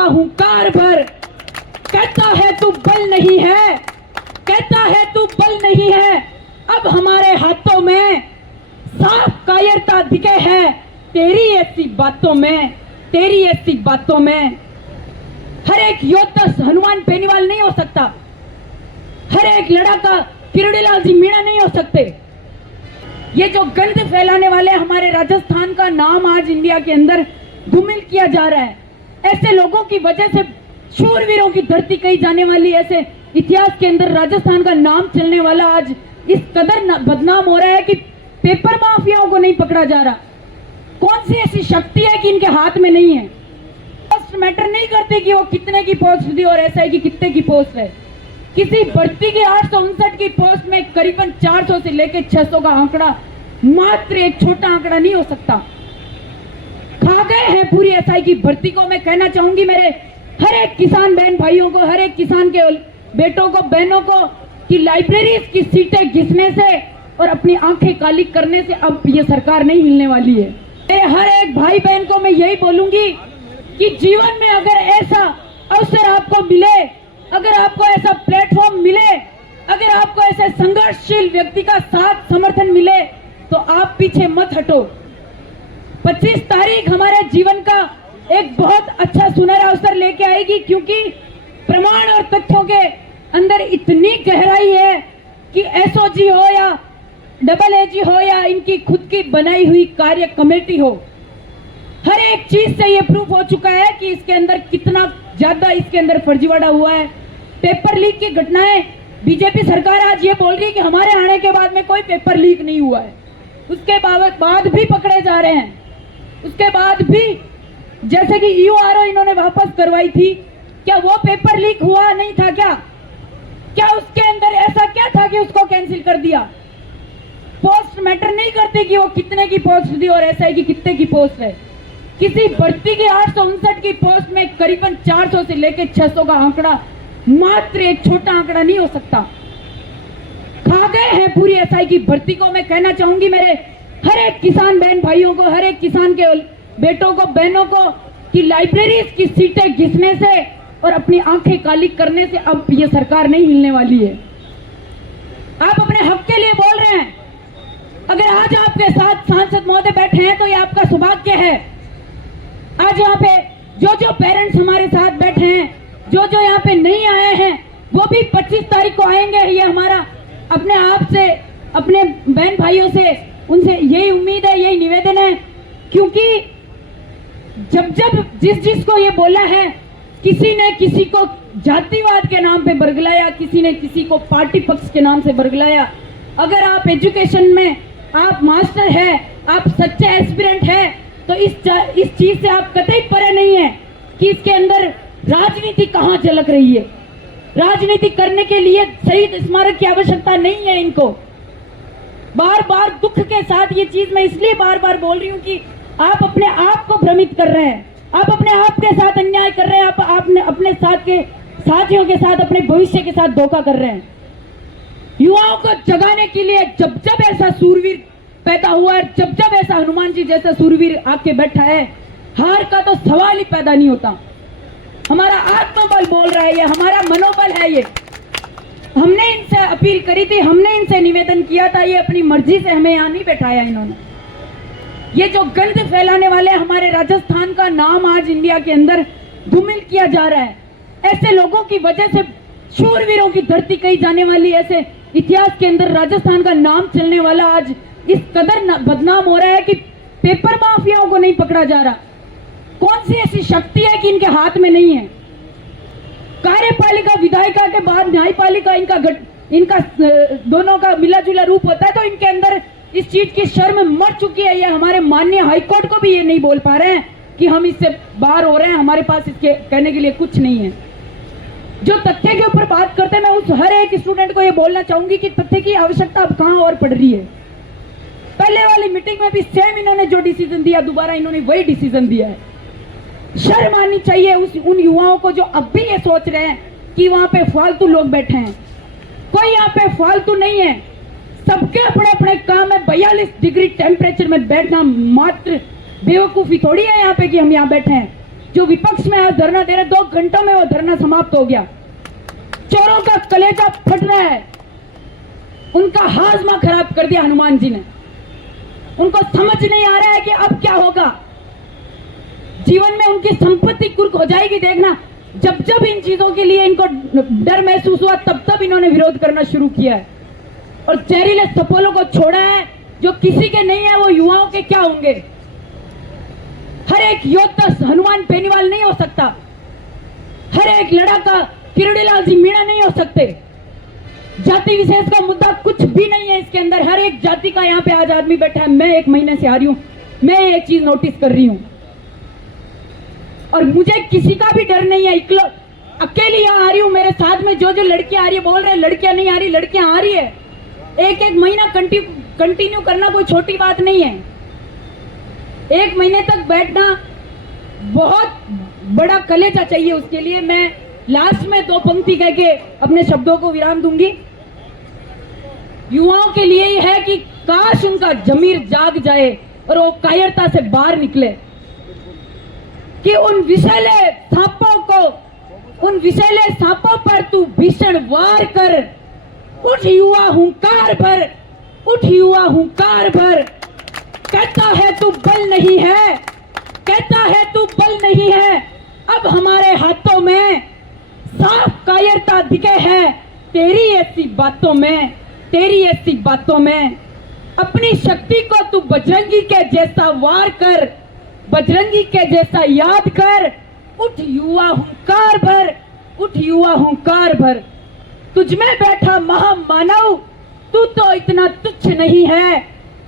दूंगा हुंकार भर। कहता है तू बल नहीं है, कहता है तू बल नहीं है, अब हमारे हाथों में साफ कायरता दिखे है तेरी ऐसी बातों में, तेरी ऐसी बातों में। हर एक योद्धा हनुमान बेनीवाल नहीं हो सकता, हर एक लड़ाका किरोड़ीलाल जी मीणा नहीं हो सकते। ये जो गंद फैलाने वाले हमारे राजस्थान का नाम आज इंडिया के अंदर धूमिल किया जा रहा है, ऐसे लोगों की वजह से शूरवीरों की धरती कही जाने वाली, ऐसे इतिहास के अंदर राजस्थान का नाम चलने वाला आज इस कदर बदनाम हो रहा है कि पेपर माफियाओं को नहीं पकड़ा जा रहा। कौन सी ऐसी शक्ति है कि इनके हाथ में नहीं है? पोस्ट मैटर नहीं करते कि वो कितने की पोस्ट दी और ऐसा है कि कितने की पोस्ट है। किसी भर्ती की 859 की पोस्ट में करीबन 400 से लेकर 600 का आंकड़ा मात्र एक छोटा आंकड़ा नहीं हो सकता। खा गए हैं पूरी एसआई की भर्ती को। मैं कहना चाहूंगी मेरे हर एक किसान बहन भाइयों को, हर एक किसान के बेटों को, बहनों को कि लाइब्रेरीज की सीटें घिसने से और अपनी आंखें काली करने से अब ये सरकार नहीं हिलने वाली है। मेरे हर एक भाई बहन को मैं यही बोलूंगी कि जीवन में अगर ऐसा अवसर आपको मिले, अगर आपको ऐसा प्लेटफॉर्म मिले, अगर आपको ऐसे संघर्षशील व्यक्ति का साथ समर्थन मिले तो आप पीछे मत हटो। 25 तारीख हमारे जीवन का एक बहुत अच्छा सुनहरा अवसर लेके आएगी, क्योंकि प्रमाण और तथ्यों के अंदर इतनी गहराई है कि एसओजी हो या डबल एजी हो या इनकी खुद की बनाई हुई कार्य कमेटी हो, हर एक चीज से ये प्रूफ हो चुका है कि इसके अंदर कितना ज्यादा इसके अंदर फर्जीवाड़ा हुआ है। पेपर लीक की घटनाएं, बीजेपी सरकार आज ये बोल रही है कि हमारे आने के बाद में कोई पेपर लीक नहीं हुआ है, उसके बाद भी पकड़े जा रहे हैं। उसके बाद भी जैसे कि ईओआरओ इन्होंने वापस करवाई थी, क्या वो पेपर लीक हुआ नहीं था? क्या उसके अंदर ऐसा क्या था कि उसको कैंसिल कर दिया? पोस्ट मैटर नहीं करते कि वो कितने की पोस्ट दी और ऐसा है कि कितने की पोस्ट है। किसी भर्ती की 859 की पोस्ट में करीबन 400 से लेकर 600 का आंकड़ा मात्र एक छोटा आंकड़ा नहीं हो सकता। खा गए हैं पूरी एसआई की भर्ती को। मैं कहना चाहूंगी मेरे हर एक किसान बहन भाइयों को, हर एक किसान के बेटों को, बहनों को कि लाइब्रेरीज की सीटें घिसने से और अपनी आंखें काली करने से अब ये सरकार नहीं हिलने वाली है। आप अपने हक के लिए बोल रहे हैं। अगर आज आपके साथ सांसद महोदय बैठे हैं तो ये आपका सौभाग्य है। आज यहाँ पे जो पेरेंट्स हमारे साथ बैठे हैं, जो यहाँ पे नहीं आए हैं, वो भी 25 तारीख को आएंगे। ये हमारा अपने आप से, अपने बहन भाइयों से, उनसे यही उम्मीद है, यही निवेदन है, क्योंकि जब जिसको ये बोला है, किसी ने किसी को जातिवाद के नाम पे बरगलाया, किसी ने किसी को पार्टी पक्ष के नाम से बरगलाया। अगर आप एजुकेशन में आप मास्टर है, आप सच्चे एस्पिरेंट है, तो इस चीज से आप कतई परे नहीं है कि इसके अंदर राजनीति कहाँ झलक रही है। राजनीति करने के लिए शहीद स्मारक की आवश्यकता नहीं है इनको। बार बार दुख के साथ ये चीज मैं इसलिए बार बार बोल रही हूँ कि आप अपने आप को भ्रमित कर रहे हैं, आप अपने आप के साथ अन्याय कर रहे हैं, आपने अपने साथ के साथियों के साथ, अपने भविष्य के साथ धोखा कर रहे हैं। युवाओं को जगाने के लिए जब ऐसा सूरवीर पैदा हुआ है, जब ऐसा हनुमान जी जैसा सूरवीर आके बैठा है, हार का तो सवाल ही पैदा नहीं होता। हमारा आत्मबल बोल रहा है, ये हमारा मनोबल है। ये हमने इनसे अपील करी थी, हमने इनसे निवेदन किया था, ये अपनी मर्जी से हमें यहाँ नहीं बैठाया इन्होंने। ये जो गंद फैलाने वाले हमारे राजस्थान का नाम आज इंडिया के अंदर धूमिल किया जा रहा है, ऐसे लोगों की वजह से शूरवीरों की धरती कही जाने वाली, ऐसे इतिहास के अंदर राजस्थान का नाम चलने वाला आज इस कदर बदनाम हो रहा है कि पेपर माफियाओं को नहीं पकड़ा जा रहा। कौन सी ऐसी शक्ति है कि इनके हाथ में नहीं है? कार्यपालिका विधायिका के बाद न्यायपालिका, इनका दोनों का मिला जुला रूप होता है, तो इनके अंदर इस चीज की शर्म मर चुकी है। ये हमारे माननीय हाईकोर्ट को भी ये नहीं बोल पा रहे हैं कि हम इससे बाहर हो रहे हैं, हमारे पास इसके कहने के लिए कुछ नहीं है। जो तथ्य के ऊपर बात करते हैं, मैं उस हर एक स्टूडेंट को ये बोलना चाहूंगी कि तथ्य की आवश्यकता अब कहां और पड़ रही है। पहले वाली मीटिंग में भी सेम इन्होंने जो डिसीजन दिया, दोबारा इन्होंने वही डिसीजन दिया है। शर्म आनी चाहिए उन युवाओं को जो अब भी ये सोच रहे हैं कि वहां पे फालतू लोग बैठे हैं। कोई यहाँ पे फालतू नहीं है, सबके अपने अपने काम है। 42 डिग्री टेम्परेचर में बैठना मात्र बेवकूफी थोड़ी है यहाँ पे कि हम यहाँ बैठे हैं। जो विपक्ष में आज धरना दे रहे, 2 घंटों में वो धरना समाप्त हो गया। चोरों का कलेजा फट रहा है, उनका हाजमा खराब कर दिया हनुमान जी ने। उनको समझ नहीं आ रहा है कि अब क्या होगा, जीवन में उनकी संपत्ति कुर्क हो जाएगी। देखना, जब जब इन चीजों के लिए इनको डर महसूस हुआ, तब तब इन्होंने विरोध करना शुरू किया है और जहरीले सपोलों को छोड़ा है। जो किसी के नहीं है वो युवाओं के क्या होंगे। हर एक योद्धा हनुमान बेनीवाल नहीं हो सकता, हर एक लड़ाका किरोड़ीलाल जी मीणा नहीं हो सकते। जाति विशेष का मुद्दा कुछ भी नहीं है इसके अंदर। हर एक जाति का यहाँ पे आज आदमी बैठा है। मैं 1 महीने से आ रही हूं, मैं एक चीज नोटिस कर रही हूं और मुझे किसी का भी डर नहीं है। अकेली यहाँ आ रही हूँ, मेरे साथ में जो जो लड़कियां आ रही है, बोल रहे लड़कियां नहीं आ रही, लड़कियां आ रही है। 1 महीना कंटिन्यू करना कोई छोटी बात नहीं है। 1 महीने तक बैठना बहुत बड़ा कलेजा चाहिए उसके लिए। मैं लास्ट में 2 पंक्ति कह के अपने शब्दों को विराम दूंगी। युवाओं के लिए ही है कि काश उनका जमीर जाग जाए और वो कायरता से बाहर निकले कि उन विषैले सांपों पर तू भीषण वार कर। उठ युवा हुंकार भर, उठ युवा हुंकार भर। कहता है तू बल नहीं है, कहता है तू बल नहीं है। अब हमारे हाथों में साफ कायरता दिखे है तेरी ऐसी बातों में, तेरी ऐसी बातों में। अपनी शक्ति को तू बजरंगी के जैसा वार कर, बजरंगी के जैसा याद कर। उठ युवा हुंकार भर, उठ युवा हुंकार भर। तुझमें बैठा महामानव, तू तो इतना तुच्छ नहीं है,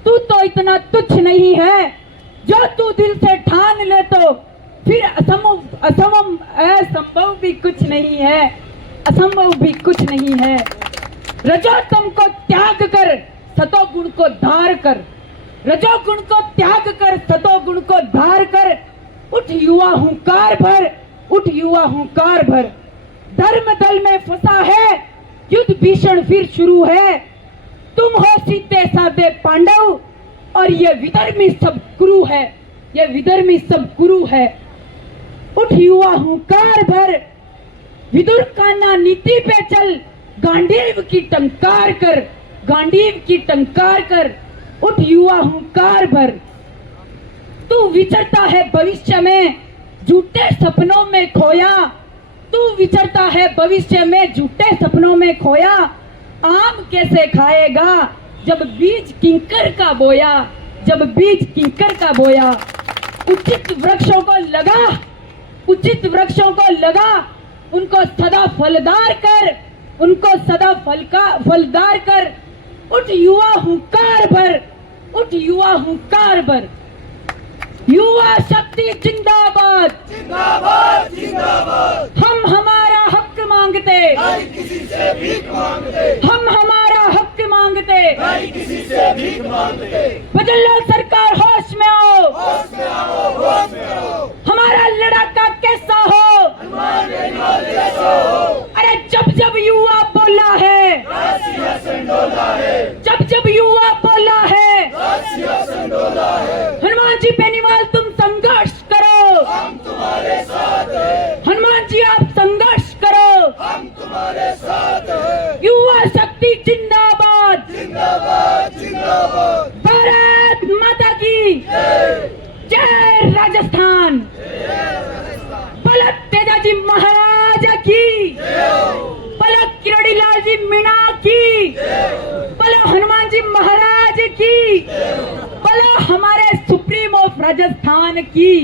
तू तो इतना तुच्छ नहीं है। जो तू दिल से ठान ले तो फिर असंभव भी कुछ नहीं है, असंभव भी कुछ नहीं है। रजोतम को त्याग कर, सतोगुण को धार कर। रजोगुण को त्याग कर, सतोगुण को धार कर। उठ युवा हुंकार भर, उठ युवा हुंकार भर। धर्म दल में फंसा है, युद्ध भीषण फिर शुरू है। तुम हो सीधे साधे पांडव और ये विधर्मी सब कुरु है, ये विधर्मी सब कुरु है। उठ युवा हुंकार भर। विदुर कान्हा नीति पे चल, गांडीव की टंकार कर, गांडीव की टंकार कर। उठ युवा हुंकार भर। तू विचरता है भविष्य में, झूठे सपनों में खोया। तू विचरता है भविष्य में, झूठे सपनों में खोया। आम कैसे खाएगा जब बीज किंकर का बोया, जब बीज किंकर का बोया। उचित वृक्षों को लगा, उचित वृक्षों को लगा। उनको सदा फलदार कर, उनको सदा फलदार कर। उठ युवा हुंकार भर, उठ युवा हुंकार भर। युवा शक्ति जिंदाबाद, जिंदाबाद जिंदाबाद। हम हमारा हक मांगते, नहीं किसी से भीख मांगते। हम हमारा हक मांगते, नहीं किसी से भीख मांगते। बदलो सरकार, होश में आओ, होश में आओ, होश में आओ। हमारा लड़ाका कैसा हो, हनुमान बेनीवाल जैसा हो। अरे जब जब युवा बोला है, राशिया संडोला है। जब जब युवा बोला है, राशिया संडोला है। हनुमान जी बेनीवाल तुम संघर्ष करो, हम तुम्हारे साथ हैं। हनुमान जी आप संघर्ष करो, हम तुम्हारे साथ हैं। युवा शक्ति जिंदाबाद, जिंदाबाद जिंदाबाद। भारत माता की जय। जय राजस्थान। पलक तेजाजी महाराज की, पलक किरोड़ीलाल जी मीणा की, पलक हनुमान जी महाराज की, पलक हमारे सुप्रीम ऑफ राजस्थान की।